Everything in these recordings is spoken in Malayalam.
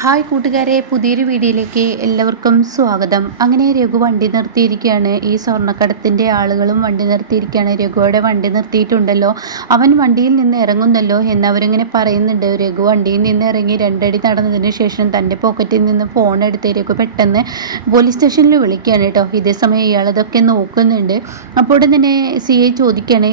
ഹായ് കൂട്ടുകാരെ, പുതിയൊരു വീഡിയോയിലേക്ക് എല്ലാവർക്കും സ്വാഗതം. അങ്ങനെ രഘു വണ്ടി നിർത്തിയിരിക്കുകയാണ്. ഈ സ്വർണ്ണക്കടത്തിൻ്റെ ആളുകളും വണ്ടി നിർത്തിയിരിക്കുകയാണ്. രഘുവിടെ വണ്ടി നിർത്തിയിട്ടുണ്ടല്ലോ, അവൻ വണ്ടിയിൽ നിന്ന് ഇറങ്ങുന്നല്ലോ എന്നവരിങ്ങനെ പറയുന്നുണ്ട്. രഘു വണ്ടിയിൽ നിന്ന് ഇറങ്ങി 2 അടി നടന്നതിന് ശേഷം തൻ്റെ പോക്കറ്റിൽ നിന്ന് ഫോൺ എടുത്ത് രഘു പെട്ടെന്ന് പോലീസ് സ്റ്റേഷനിൽ വിളിക്കുകയാണ് കേട്ടോ. ഇതേസമയം ഇയാളതൊക്കെ നോക്കുന്നുണ്ട്. അപ്പോൾ തന്നെ CI ചോദിക്കുകയാണ്,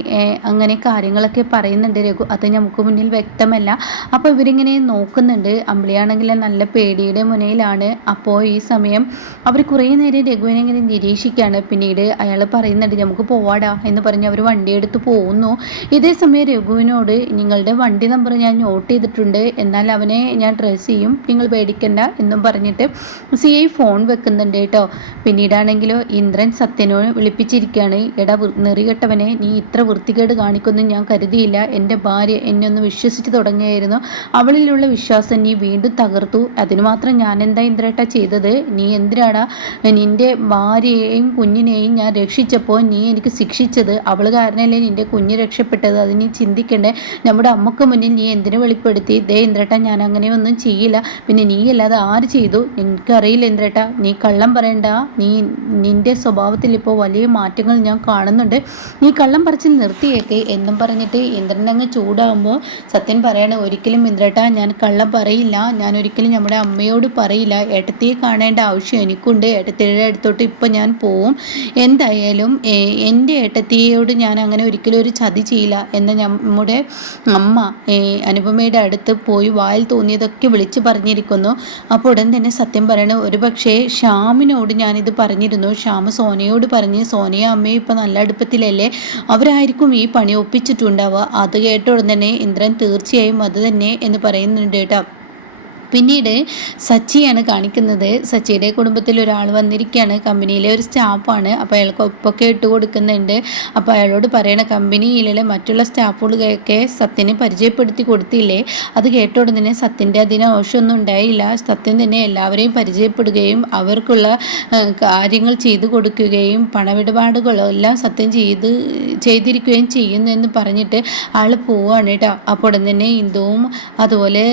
അങ്ങനെ കാര്യങ്ങളൊക്കെ പറയുന്നുണ്ട് രഘു, അത് നമുക്ക് മുന്നിൽ വ്യക്തമല്ല. അപ്പോൾ ഇവരിങ്ങനെ നോക്കുന്നുണ്ട്. അമ്പിളിയാണെങ്കിൽ നല്ല പേടിയുടെ മുനയിലാണ്. അപ്പോൾ ഈ സമയം അവർ കുറേ നേരം രഘുവിനെ ഇങ്ങനെ നിരീക്ഷിക്കുകയാണ്. പിന്നീട് അയാൾ പറയുന്നുണ്ട്, നമുക്ക് പോവാടാ എന്ന് പറഞ്ഞ് അവർ വണ്ടിയെടുത്ത് പോകുന്നു. ഇതേ സമയം രഘുവിനോട്, നിങ്ങളുടെ വണ്ടി നമ്പർ ഞാൻ നോട്ട് ചെയ്തിട്ടുണ്ട്, എന്നാൽ അവനെ ഞാൻ ട്രേസ് ചെയ്യും, നിങ്ങൾ പേടിക്കണ്ട എന്നും പറഞ്ഞിട്ട് CI ഫോൺ വെക്കുന്നുണ്ട് കേട്ടോ. പിന്നീടാണെങ്കിലോ ഇന്ദ്രൻ സത്യനോട് വിളിപ്പിച്ചിരിക്കുകയാണ്, എടാ നെറികെട്ടവനെ, നീ ഇത്ര വൃത്തികേട് കാണിക്കൊന്നും ഞാൻ കരുതിയില്ല. എൻ്റെ ഭാര്യ എന്നെ ഒന്ന് വിശ്വസിച്ച് തുടങ്ങിയായിരുന്നു, അവളിലുള്ള വിശ്വാസം നീ വീണ്ടും തകർത്തു. അതിനു മാത്രം ഞാൻ എന്താ ഇന്ദ്രേട്ട ചെയ്തത്? നീ എന്തിനാടാ നിൻ്റെ ഭാര്യയെയും കുഞ്ഞിനെയും ഞാൻ രക്ഷിച്ചപ്പോൾ നീ എനിക്ക് ശിക്ഷിച്ചത്? അവൾ കാരണമല്ലേ നിൻ്റെ കുഞ്ഞ് രക്ഷപ്പെട്ടത്? അത് നീ ചിന്തിക്കണ്ടേ? നമ്മുടെ അമ്മക്ക് മുന്നിൽ നീ എന്തിനു വെളിപ്പെടുത്തി? ദേ ഇന്ദ്രേട്ട, ഞാൻ അങ്ങനെയൊന്നും ചെയ്യില്ല. പിന്നെ നീ അല്ലാതെ ആര് ചെയ്തു? എനിക്കറിയില്ല ഇന്ദ്രേട്ട, നീ കള്ളം പറയണ്ട. നിൻ്റെ സ്വഭാവത്തിൽ ഇപ്പോൾ വലിയ മാറ്റങ്ങൾ ഞാൻ കാണുന്നുണ്ട്. നീ കള്ളം പറച്ചിൽ നിർത്തിയേക്ക് എന്നും പറഞ്ഞിട്ട് ഇന്ദ്രൻ അങ്ങ് ചൂടാകുമ്പോൾ സത്യൻ പറയണ, ഒരിക്കലും ഇന്ദ്രേട്ട ഞാൻ കള്ളം പറയില്ല, ഞാൻ ഒരിക്കലും നമ്മുടെ അമ്മയോട് പറയില്ല. ഏട്ടത്തിയെ കാണേണ്ട ആവശ്യം എനിക്കുണ്ട്. ഏട്ടത്തിയുടെ അടുത്തോട്ട് ഇപ്പം ഞാൻ പോവും. എന്തായാലും എൻ്റെ ഏട്ടത്തിയോട് ഞാൻ അങ്ങനെ ഒരിക്കലും ഒരു ചതി ചെയ്യില്ല എന്ന് നമ്മുടെ അമ്മ അനുപമയുടെ അടുത്ത് പോയി വായിൽ തോന്നിയതൊക്കെ വിളിച്ചു പറഞ്ഞിരിക്കുന്നു. അപ്പോൾ ഉടൻ തന്നെ സത്യം പറയണ, ഒരു പക്ഷേ ശ്യാമിനോട് ഞാനിത് പറഞ്ഞിരുന്നു. ശ്യാമ സോനയോട് പറഞ്ഞ്, സോനയും അമ്മയും ഇപ്പം നല്ല അടുപ്പത്തിലല്ലേ, അവരായിരിക്കും ഈ പണി ഒപ്പിച്ചിട്ടുണ്ടാവുക. അത് കേട്ട ഉടൻ തന്നെ ഇന്ദ്രൻ തീർച്ചയായും അത് തന്നെ എന്ന് പറയുന്നുണ്ട് കേട്ടോ. പിന്നീട് സച്ചിയാണ് കാണിക്കുന്നത്. സച്ചിയുടെ കുടുംബത്തിൽ ഒരാൾ വന്നിരിക്കുകയാണ്, കമ്പനിയിലെ ഒരു സ്റ്റാഫാണ്. അപ്പോൾ അയാൾക്ക് ഒപ്പൊക്കെ ഇട്ട് കൊടുക്കുന്നുണ്ട്. അപ്പോൾ അയാളോട് പറയണ, കമ്പനിയിലെ മറ്റുള്ള സ്റ്റാഫുകളൊക്കെ സത്യനെ പരിചയപ്പെടുത്തി കൊടുത്തില്ലേ? അത് കേട്ട ഉടനെ സത്യൻ്റെ അതിന് ആവശ്യമൊന്നും ഉണ്ടായില്ല. സത്യം തന്നെ എല്ലാവരെയും പരിചയപ്പെടുകയും അവർക്കുള്ള കാര്യങ്ങൾ ചെയ്തു കൊടുക്കുകയും പണമിടപാടുകളോ എല്ലാം സത്യം ചെയ്തിരിക്കുകയും ചെയ്യുന്നു എന്ന് പറഞ്ഞിട്ട് ആൾ പോവുകയാണ് കേട്ടോ. അപ്പോൾ ഉടൻ തന്നെ ഇന്ദുവും അതുപോലെ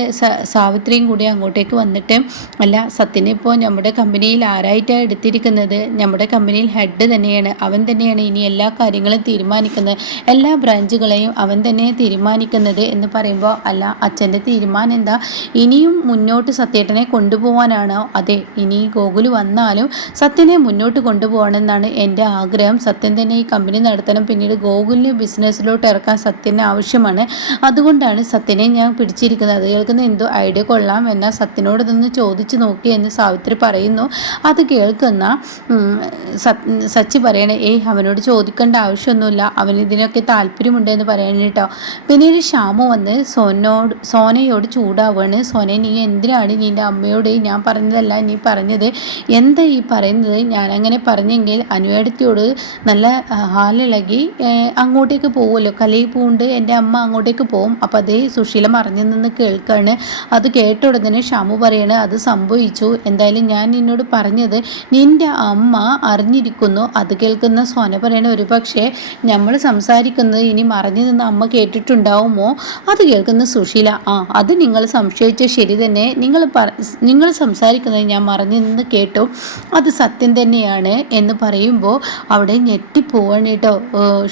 സാവിത്രിയും കൂടി അങ്ങോട്ടേക്ക് വന്നിട്ട്, അല്ല സത്യനെ ഇപ്പോൾ നമ്മുടെ കമ്പനിയിൽ ആരായിട്ടാണ് എടുത്തിരിക്കുന്നത്? നമ്മുടെ കമ്പനിയിൽ ഹെഡ് തന്നെയാണ്, അവൻ തന്നെയാണ് ഇനി എല്ലാ കാര്യങ്ങളും തീരുമാനിക്കുന്നത്, എല്ലാ ബ്രാഞ്ചുകളെയും അവൻ തന്നെ തീരുമാനിക്കുന്നത് എന്ന് പറയുമ്പോൾ, അല്ല അച്ഛൻ്റെ തീരുമാനം എന്താ? ഇനിയും മുന്നോട്ട് സത്യേട്ടനെ കൊണ്ടുപോകാനാണോ? അതെ, ഇനി ഗോകുൽ വന്നാലും സത്യനെ മുന്നോട്ട് കൊണ്ടുപോകണമെന്നാണ് എൻ്റെ ആഗ്രഹം. സത്യൻ തന്നെ ഈ കമ്പനി നടത്തണം, പിന്നീട് ഗോകുലിന് ബിസിനസ്സിലോട്ട് ഇറക്കാൻ സത്യന് ആവശ്യമാണ്. അതുകൊണ്ടാണ് സത്യനെ ഞാൻ പിടിച്ചിരിക്കുന്നത്. അത് കേൾക്കുന്ന എന്തോ ഐഡിയ കൊള്ളാം, എന്നാൽ സത്യനോട് ഇതൊന്ന് ചോദിച്ചു നോക്കി എന്ന് സാവിത്രി പറയുന്നു. അത് കേൾക്കുന്ന സച്ചി പറയണേ, അവനോട് ചോദിക്കേണ്ട ആവശ്യമൊന്നുമില്ല, അവന് ഇതിനൊക്കെ താല്പര്യമുണ്ടെന്ന് പറയണ കേട്ടോ. പിന്നീട് ശ്യാമു വന്ന് സോനയോട് ചൂടാവുകയാണ്. സോനെ, നീ എന്തിനാണ് നിൻ്റെ അമ്മയോട് ഞാൻ പറഞ്ഞതല്ല നീ പറഞ്ഞത്? എന്താ ഈ പറയുന്നത്? ഞാനങ്ങനെ പറഞ്ഞെങ്കിൽ അനുവേടത്തിയോട് നല്ല ഹാലിളകി അങ്ങോട്ടേക്ക് പോകുമല്ലോ, കലയിൽ പൂണ്ട് എൻ്റെ അമ്മ അങ്ങോട്ടേക്ക് പോകും. അപ്പം അതേ സുശീല മറിഞ്ഞു നിന്ന് കേൾക്കാണ്. അത് കേട്ട ഉടനെ ഷാമു പറയണ, അത് സംഭവിച്ചു, എന്തായാലും ഞാൻ നിന്നോട് പറഞ്ഞത് നിൻ്റെ അമ്മ അറിഞ്ഞിരിക്കുന്നു. അത് കേൾക്കുന്ന സോന പറയണ, ഒരു പക്ഷേ നമ്മൾ സംസാരിക്കുന്നത് ഇനി മറിഞ്ഞു നിന്ന് അമ്മ കേട്ടിട്ടുണ്ടാവുമോ? അത് കേൾക്കുന്ന സുശീല, അത് നിങ്ങൾ സംശയിച്ച ശരി തന്നെ, നിങ്ങൾ സംസാരിക്കുന്നത് ഞാൻ മറിഞ്ഞു നിന്ന് കേട്ടു, അത് സത്യം തന്നെയാണ് എന്ന് പറയുമ്പോൾ അവിടെ ഞെട്ടിപ്പോവാണ് കേട്ടോ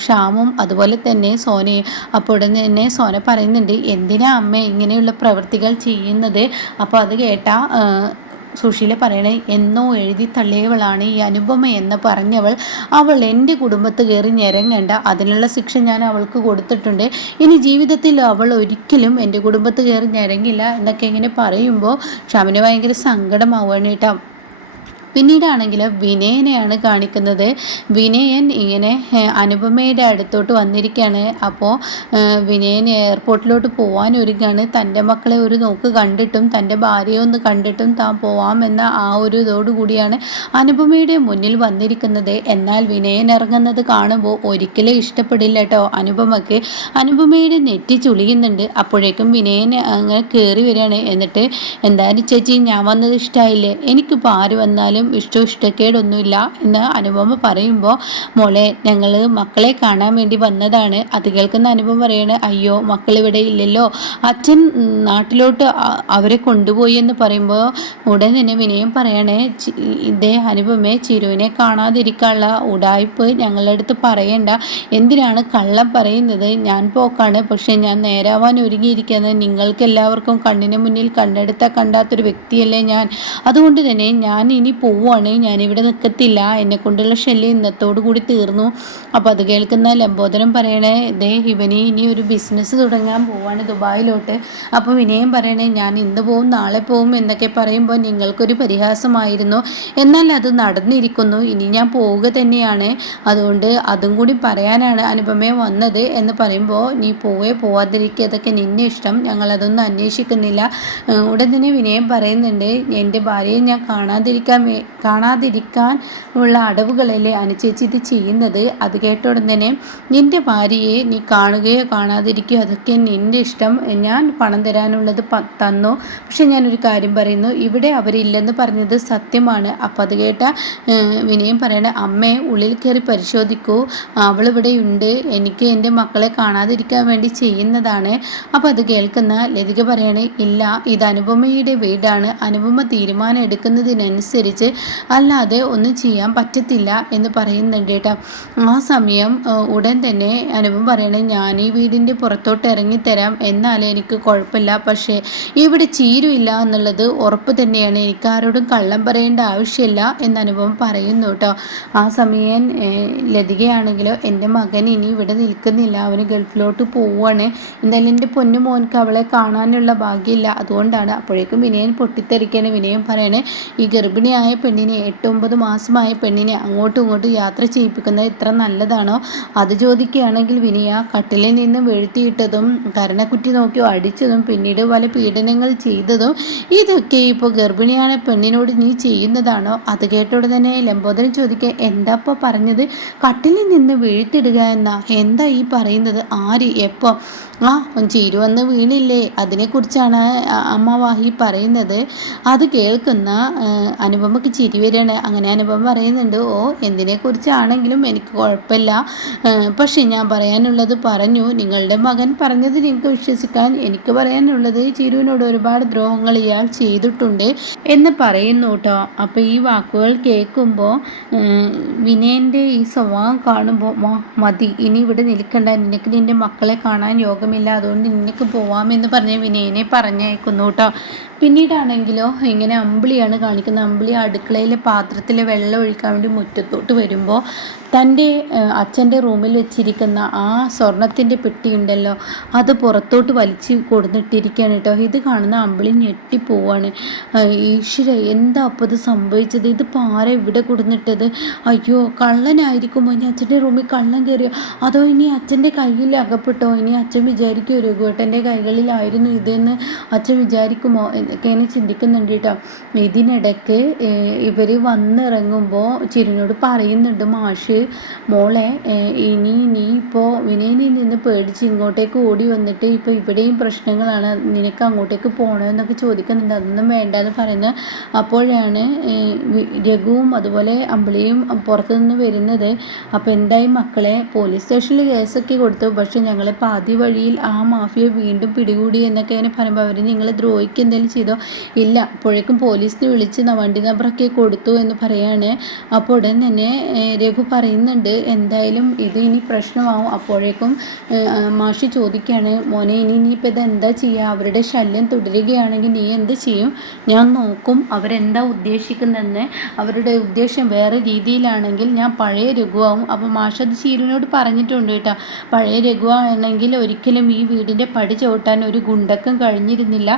ഷാമും അതുപോലെ തന്നെ സോനയും. അപ്പോൾ ഉടനെ തന്നെ സോന പറയുന്നുണ്ട്, എന്തിനാ അമ്മ ഇങ്ങനെയുള്ള പ്രവൃത്തികൾ ചെയ്യുന്നത്? അപ്പോൾ അത് കേട്ടാ സുശീല പറയണേ, എന്നോ എഴുതി തള്ളിയവളാണ് ഈ അനുപമ എന്ന് പറഞ്ഞവൾ. അവൾ എൻ്റെ കുടുംബത്ത് കയറി ഞെരങ്ങണ്ട, അതിനുള്ള ശിക്ഷ ഞാൻ അവൾക്ക് കൊടുത്തിട്ടുണ്ട്. ഇനി ജീവിതത്തിൽ അവൾ ഒരിക്കലും എൻ്റെ കുടുംബത്ത് കയറി ഞെരങ്ങില്ല എന്നൊക്കെ ഇങ്ങനെ പറയുമ്പോൾ ഷാമിന് ഭയങ്കര സങ്കടമാവുകയാണ് കേട്ടോ. പിന്നീടാണെങ്കിൽ വിനയനെയാണ് കാണിക്കുന്നത്. വിനയൻ ഇങ്ങനെ അനുപമയുടെ അടുത്തോട്ട് വന്നിരിക്കുകയാണ്. അപ്പോൾ വിനയൻ എയർപോർട്ടിലോട്ട് പോകാൻ ഒരുങ്ങാണ്. തൻ്റെ മക്കളെ ഒരു നോക്ക് കണ്ടിട്ടും തൻ്റെ ഭാര്യയെ ഒന്ന് കണ്ടിട്ടും താൻ പോവാമെന്ന ആ ഒരു ഇതോടുകൂടിയാണ് അനുപമയുടെ മുന്നിൽ വന്നിരിക്കുന്നത്. എന്നാൽ വിനയൻ ഇറങ്ങുന്നത് കാണുമ്പോൾ ഒരിക്കലും ഇഷ്ടപ്പെടില്ല കേട്ടോ അനുപമയ്ക്ക്. അനുപമയുടെ നെറ്റി ചുളിയുന്നുണ്ട്. അപ്പോഴേക്കും വിനയൻ അങ്ങനെ കയറി വരികയാണ്. എന്നിട്ട്, എന്തായാലും ചേച്ചി ഞാൻ വന്നത് ഇഷ്ടമായില്ലേ? എനിക്കിപ്പോൾ ആര് വന്നാലും എന്തായാലും ഇഷ്ടക്കേടൊന്നുമില്ല എന്ന് അനുപമ പറയുമ്പോൾ, മോളെ ഞങ്ങൾ മക്കളെ കാണാൻ വേണ്ടി വന്നതാണ്. അത് കേൾക്കുന്ന അനുപമ പറയാണ്, അയ്യോ മക്കളിവിടെ ഇല്ലല്ലോ, അച്ഛൻ നാട്ടിലോട്ട് അവരെ കൊണ്ടുപോയി എന്ന് പറയുമ്പോൾ ഉടൻ തന്നെ വിനയം പറയണേ, ഇതേ അനുപമയെ ചിരുവിനെ കാണാതിരിക്കാനുള്ള ഉടായ്പ് ഞങ്ങളുടെ അടുത്ത് പറയണ്ട. എന്തിനാണ് കള്ളം പറയുന്നത്? ഞാൻ പോക്കാണ്, പക്ഷെ ഞാൻ നേരാവാൻ ഒരുങ്ങിയിരിക്കുന്നത്. നിങ്ങൾക്ക് എല്ലാവർക്കും കണ്ണിന് മുന്നിൽ കണ്ടാത്തൊരു വ്യക്തിയല്ലേ ഞാൻ. അതുകൊണ്ട് തന്നെ ഞാൻ ഇനി പോവുകയാണ്, ഞാനിവിടെ നിൽക്കത്തില്ല, എന്നെ കൊണ്ടുള്ള ശല്യം ഇന്നത്തോടു കൂടി തീർന്നു. അപ്പോൾ അത് കേൾക്കുന്ന ലംബോദരം പറയണേ, ഇവന് ഇനി ഒരു ബിസിനസ് തുടങ്ങാൻ പോവാണ് ദുബായിലോട്ട്. അപ്പോൾ വിനയം പറയണേ, ഞാൻ ഇന്ന് പോവും നാളെ പോവും എന്നൊക്കെ പറയുമ്പോൾ നിങ്ങൾക്കൊരു പരിഹാസമായിരുന്നു, എന്നാൽ അത് നടന്നിരിക്കുന്നു, ഇനി ഞാൻ പോവുക തന്നെയാണ്. അതുകൊണ്ട് അതും കൂടി പറയാനാണ് അനുപമയെ വന്നത് എന്ന് പറയുമ്പോൾ, നീ പോവാതിരിക്കുക, അതൊക്കെ നിന്നെ ഇഷ്ടം, ഞങ്ങളതൊന്നും അന്വേഷിക്കുന്നില്ല. ഉടൻ തന്നെ വിനയം പറയുന്നുണ്ട്, എൻ്റെ ഭാര്യയെ ഞാൻ കാണാതിരിക്കാൻ ഉള്ള അടവുകളല്ലേ അനുചേച്ചി ഇത് ചെയ്യുന്നത്. അത് കേട്ട ഉടൻ തന്നെ, നിൻ്റെ ഭാര്യയെ നീ കാണുകയോ കാണാതിരിക്കുകയോ അതൊക്കെ നിൻ്റെ ഇഷ്ടം, ഞാൻ പണം തരാനുള്ളത് തന്നു. പക്ഷെ ഞാനൊരു കാര്യം പറയുന്നു, ഇവിടെ അവരില്ലെന്ന് പറഞ്ഞത് സത്യമാണ്. അപ്പം അത് കേട്ട വിനയം പറയണ, അമ്മയെ ഉള്ളിൽ കയറി പരിശോധിക്കൂ, അവളിവിടെയുണ്ട്, എനിക്ക് എൻ്റെ മക്കളെ കാണാതിരിക്കാൻ വേണ്ടി ചെയ്യുന്നതാണ്. അപ്പം അത് കേൾക്കുന്ന ലതിക പറയണേ, ഇല്ല, ഇത് അനുപമയുടെ വീടാണ്, അനുപമ തീരുമാനം എടുക്കുന്നതിനനുസരിച്ച് അല്ലാതെ ഒന്നും ചെയ്യാൻ പറ്റത്തില്ല എന്ന് പറയുന്നുണ്ട് കേട്ടോ. ആ സമയം ഉടൻ തന്നെ അനുപമ പറയണേ, ഞാൻ ഈ വീടിൻ്റെ പുറത്തോട്ട് ഇറങ്ങിത്തരാം, എന്നാലേ എനിക്ക് കുഴപ്പമില്ല, പക്ഷേ ഇവിടെ ചീരുമില്ല എന്നുള്ളത് ഉറപ്പ് തന്നെയാണ്, എനിക്ക് ആരോടും കള്ളം പറയേണ്ട ആവശ്യമില്ല എന്ന് അനുപമ പറയുന്നു കേട്ടോ. ആ സമയം ലതികയാണെങ്കിലോ, എൻ്റെ മകൻ ഇനി ഇവിടെ നിൽക്കുന്നില്ല, അവന് ഗൾഫിലോട്ട് പോവുകയാണ്, എന്തായാലും എൻ്റെ പൊന്നു മോൻക്ക് അവളെ കാണാനുള്ള ഭാഗ്യമില്ല, അതുകൊണ്ടാണ്. അപ്പോഴേക്കും വിനയൻ പൊട്ടിത്തെറിക്കാണ്. വിനയൻ പറയണേ, ഈ ഗർഭിണിയായ പെണ്ണിനെ 8-9 മാസമായ പെണ്ണിനെ അങ്ങോട്ടും ഇങ്ങോട്ടും യാത്ര ചെയ്യിപ്പിക്കുന്നത് ഇത്ര നല്ലതാണോ? അത് ചോദിക്കുകയാണെങ്കിൽ വിനയ, കട്ടിലിൽ നിന്ന് വീഴ്ത്തിയിട്ടതും കരണക്കുറ്റി നോക്കി അടിച്ചതും പിന്നീട് പല പീഡനങ്ങൾ ചെയ്തതും ഇതൊക്കെ ഇപ്പോൾ ഗർഭിണിയായ പെണ്ണിനോട് നീ ചെയ്യുന്നതാണോ? അത് കേട്ടോടെ തന്നെ ലംബോദരൻ ചോദിക്കുക, എന്താ ഇപ്പോൾ പറഞ്ഞത്? കട്ടിലിൽ നിന്ന് വീഴ്ത്തിടുക എന്നാ? എന്താ ഈ പറയുന്നത്? ആര്? എപ്പോൾ? ചീരു വന്ന് വീണില്ലേ, അതിനെക്കുറിച്ചാണ് അമ്മ വാഹി പറയുന്നത്. അത് കേൾക്കുന്ന അനുപമയ്ക്ക് ചിരി വരികയാണ്. അങ്ങനെ അനുപമ പറയുന്നുണ്ട്, എന്തിനെക്കുറിച്ചാണെങ്കിലും എനിക്ക് കുഴപ്പമില്ല, പക്ഷെ ഞാൻ പറയാനുള്ളത് പറഞ്ഞു, നിങ്ങളുടെ മകൻ പറഞ്ഞത് നിങ്ങൾക്ക് വിശ്വസിക്കാൻ. എനിക്ക് പറയാനുള്ളത്, ചിരുവിനോട് ഒരുപാട് ദ്രോഹങ്ങൾ ഇയാൾ ചെയ്തിട്ടുണ്ട് എന്ന് പറയുന്നു കേട്ടോ. അപ്പോൾ ഈ വാക്കുകൾ കേൾക്കുമ്പോൾ വിനയൻ്റെ ഈ സ്വഭാവം കാണുമ്പോൾ, മതി, ഇനി ഇവിടെ നിൽക്കണ്ട, നിനക്ക് നിൻ്റെ മക്കളെ കാണാൻ യോഗമില്ല, അതുകൊണ്ട് നിനക്ക് പോവാമെന്ന് പറഞ്ഞ് വിനയനെ പറഞ്ഞയക്കുന്നു കേട്ടോ. പിന്നീടാണെങ്കിലോ ഇങ്ങനെ അമ്പിളിയാണ് കാണിക്കുന്നത്. അമ്പിളി അടുക്കളയിലെ പാത്രത്തിലെ വെള്ളം ഒഴിക്കാൻ വേണ്ടി മുറ്റത്തോട്ട് വരുമ്പോൾ തൻ്റെ അച്ഛൻ്റെ റൂമിൽ വെച്ചിരിക്കുന്ന ആ സ്വർണത്തിൻ്റെ പെട്ടിയുണ്ടല്ലോ, അത് പുറത്തോട്ട് വലിച്ച് കൊടുത്തിട്ടിരിക്കുകയാണ് കേട്ടോ. ഇത് കാണുന്ന അമ്പിളി ഞെട്ടിപ്പോവാണ്. ഈശ്വര, എന്താ അപ്പോൾ ഇത് സംഭവിച്ചത്? ഇതിപ്പോൾ ആരെ ഇവിടെ കൊടുന്നിട്ടത്? അയ്യോ, കള്ളനായിരിക്കുമോ? ഇനി അച്ഛൻ്റെ റൂമിൽ കള്ളൻ കയറിയോ? അതോ ഇനി അച്ഛൻ്റെ കയ്യിൽ അകപ്പെട്ടോ? ഇനി അച്ഛൻ വിചാരിക്കുമോ രഘുവേട്ടൻ്റെ കൈകളിലായിരുന്നു ഇതെന്ന് അച്ഛൻ വിചാരിക്കുമോ എന്നൊക്കെയാണ് ചിന്തിക്കുന്നുണ്ട് കേട്ടോ. ഇതിനിടയ്ക്ക് ഇവർ വന്നിറങ്ങുമ്പോൾ ചിരുവിനോട് പറയുന്നുണ്ട് മാഷ്, മോളെ, ഇനി നീ ഇപ്പോൾ വിനയനിൽ നിന്ന് പേടിച്ച് ഇങ്ങോട്ടേക്ക് ഓടി വന്നിട്ട് ഇപ്പോൾ ഇവിടെയും പ്രശ്നങ്ങളാണ്, നിനക്ക് അങ്ങോട്ടേക്ക് പോകണമെന്നൊക്കെ ചോദിക്കുന്നുണ്ട്. അതൊന്നും വേണ്ടെന്ന് പറയുന്നത്. അപ്പോഴാണ് രഘുവും അതുപോലെ അമ്പിളിയും പുറത്തുനിന്ന് വരുന്നത്. അപ്പോൾ എന്തായി മക്കളെ? പോലീസ് സ്റ്റേഷനിൽ കേസൊക്കെ കൊടുത്തു, പക്ഷെ ഞങ്ങളെ പാതി വഴിയിൽ ആ മാഫിയ വീണ്ടും പിടികൂടി എന്നൊക്കെ അങ്ങനെ പറയുമ്പോൾ, അവർ നിങ്ങൾ ദ്രോഹിക്ക് എന്തെങ്കിലും ചെയ്തോ? ഇല്ല. അപ്പോഴേക്കും പോലീസിനെ വിളിച്ച് വണ്ടി നമ്പറൊക്കെ കൊടുത്തു എന്ന് പറയാണ്. അപ്പോൾ ഉടൻ തന്നെ രഘു പറയുന്നുണ്ട്, എന്തായാലും ഇത് ഇനി പ്രശ്നമാവും. അപ്പോഴേക്കും മാഷി ചോദിക്കുകയാണ്, മോനെ, ഇനിയിപ്പോൾ ഇത് എന്താ ചെയ്യുക? അവരുടെ ശല്യം തുടരുകയാണെങ്കിൽ നീ എന്ത് ചെയ്യും? ഞാൻ നോക്കും അവരെന്താ ഉദ്ദേശിക്കുന്നതെന്ന്. അവരുടെ ഉദ്ദേശം വേറെ രീതിയിലാണെങ്കിൽ ഞാൻ പഴയ രഘുവാകും. അപ്പോൾ മാഷ് അത് ചീരുവിനോട് പറഞ്ഞിട്ടുണ്ട് കേട്ടോ. പഴയ രഘുവാണെങ്കിൽ ഒരിക്കലും ഈ വീടിൻ്റെ പടി ചവിട്ടാൻ ഒരു ഗുണ്ടക്കും കഴിഞ്ഞിരുന്നില്ല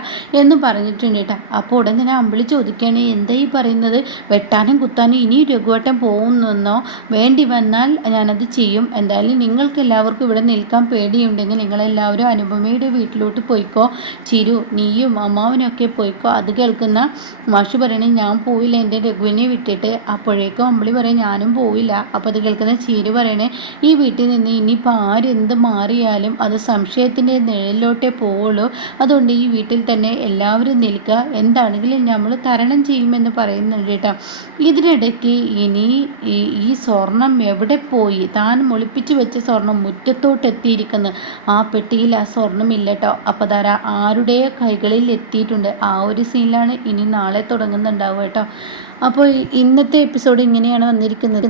എന്ന് പറഞ്ഞിട്ടുണ്ട് കേട്ടോ. അപ്പോൾ ഉടൻ തന്നെ അമ്പിളി ചോദിക്കുകയാണ്, എന്താ ഈ പറയുന്നത്? വെട്ടാനും കുത്താനും ഇനി രഘുവട്ടം പോകുന്നോ? വേണ്ടി വേണ്ടി വന്നാൽ ഞാനത് ചെയ്യും. എന്തായാലും നിങ്ങൾക്ക് എല്ലാവർക്കും ഇവിടെ നിൽക്കാൻ പേടിയുണ്ടെങ്കിൽ നിങ്ങളെല്ലാവരും അനുപമയുടെ വീട്ടിലോട്ട് പോയിക്കോ, ചിരു നീയും അമ്മാവനൊക്കെ പോയിക്കോ. അത് കേൾക്കുന്ന മാഷ് പറയണേ ഞാൻ പോവില്ല എൻ്റെ രഘുവിനെ വിട്ടിട്ട്. അപ്പോഴേക്കും അമ്പിളി പറയും ഞാനും പോവില്ല. അപ്പോൾ അത് കേൾക്കുന്ന ചിരു പറയണേ ഈ വീട്ടിൽ നിന്ന് ഇനിയിപ്പോൾ ആരെന്ത് മാറിയാലും അത് സംശയത്തിൻ്റെ നിഴലിലോട്ടേ പോവുള്ളൂ. അതുകൊണ്ട് ഈ വീട്ടിൽ തന്നെ എല്ലാവരും നിൽക്കുക, എന്താണെങ്കിലും നമ്മൾ തരണം ചെയ്യുമെന്ന് പറയുന്നുണ്ട് കേട്ടോ. ഇതിനിടയ്ക്ക് ഇനി ഈ സ്വർണം എവിടെ പോയി? താൻ ഒളിപ്പിച്ചു വെച്ച സ്വർണം മുറ്റത്തോട്ട് എത്തിയിരിക്കുന്നു. ആ പെട്ടിയിൽ ആ സ്വർണം ഇല്ല കേട്ടോ. അപ്പോൾ ധാരാ ആരുടെ കൈകളിൽ എത്തിയിട്ടുണ്ട്. ആ ഒരു സീനിലാണ് ഇനി നാളെ തുടങ്ങുന്നുണ്ടാവുക കേട്ടോ. അപ്പോൾ ഇന്നത്തെ എപ്പിസോഡ് ഇങ്ങനെയാണ് വന്നിരിക്കുന്നത്.